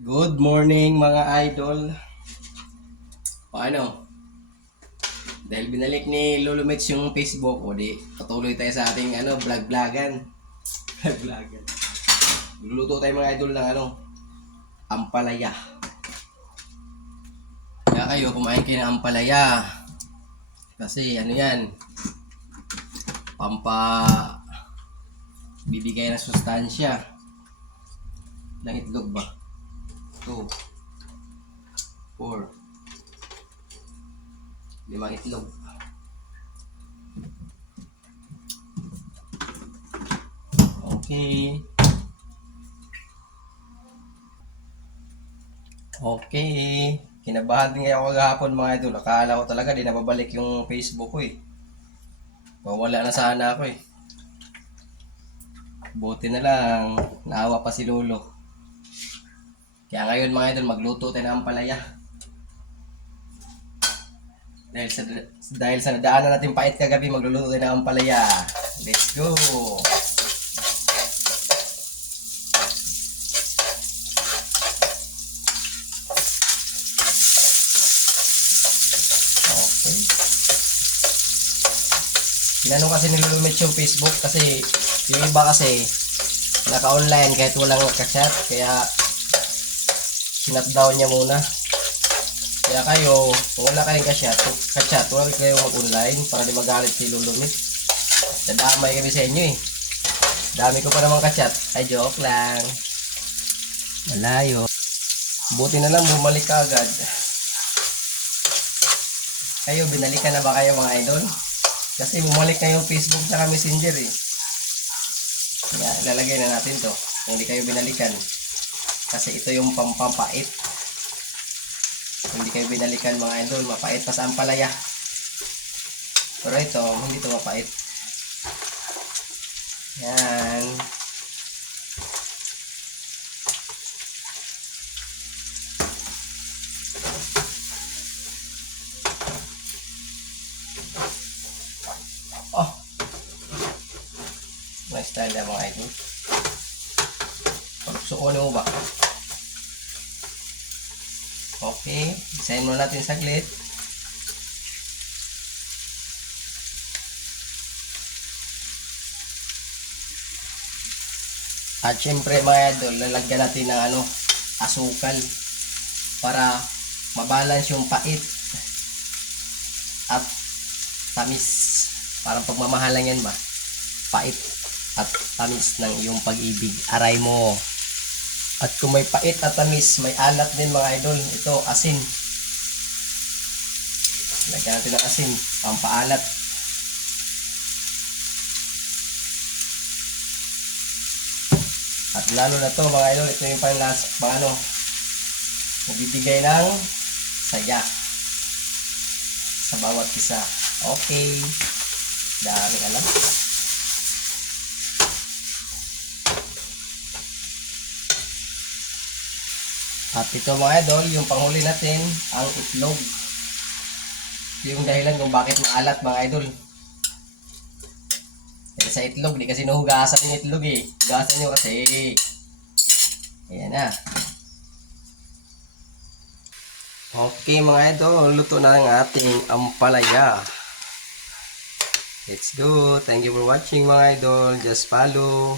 Good morning mga idol. Paano? Dahil binalik ni Lolo Mitch yung Facebook, o di patuloy tayo sa ating vlog-vlogan. Vlog-vlogan. Luluto tayo mga idol ng ampalaya. Kaya kayo kumain kayo ng ampalaya. Kasi yan, pampa bibigay ng sustansya. Ng itlog ba? 2, 4, 5 itlog. Okay. Okay. Kinabahan din ako kagahapon mga idol. Akala ko talaga di nababalik yung Facebook ko eh. Wala na sana ako eh. Buti na lang, naawa pa si Lolo. Kaya ngayon mga idol, magluto tayo ng ampalaya. Dahil sa nadaanan natin pait kagabi, magluluto tayo ng ampalaya. Let's go! Okay. Tinanong kasi ni Lolo Mitch yung Facebook kasi yung iba kasi naka-online kahit walang ka-chat, kaya sinat down niya muna. Kaya kayo, kung wala kayong ka-chat, huwag kayo mag-online para di magalit si Lolo Mitch. Dadamay kami sa inyo eh. Dami ko pa naman ka-chat. Ay, joke lang. Malayo. Buti na lang bumalik ka agad. Kayo, binalikan na ba kayo mga idol? Kasi bumalik na yung Facebook sa Messenger eh. Kaya ilalagay na natin to. Kung hindi kayo binalikan. Kasi ito yung pampapait. Kung hindi kayo binalikan mga idol, mapait pa sa ampalaya. Pero ito, hindi ito mapait. Yan. Oh. Nice style na mga idol. Pagsuon mo ba? Okay. Isayin mo natin saglit. At syempre mga idol, lalagyan natin ng asukal para mabalance yung pait at tamis. Parang pagmamahalan yan ba? Pait at tamis ng iyong pag-ibig. Aray mo. At kung may pait at tamis, may alat din mga idol. Ito, asin. Lagyan natin ng asin, pampaalat. At lalo na to mga idol, ito yung magbibigay ng saya sa bawat isa. Okay. Dami alam. At ito mga idol, yung panghuli natin, ang itlog. Yung dahilan kung bakit maalat mga idol. Kasi sa itlog, di kasi nahugasan yung itlog eh. Hugasan nyo kasi. Ayan na. Okay mga idol, luto na ang ating ampalaya. Let's go. Thank you for watching mga idol. Just follow.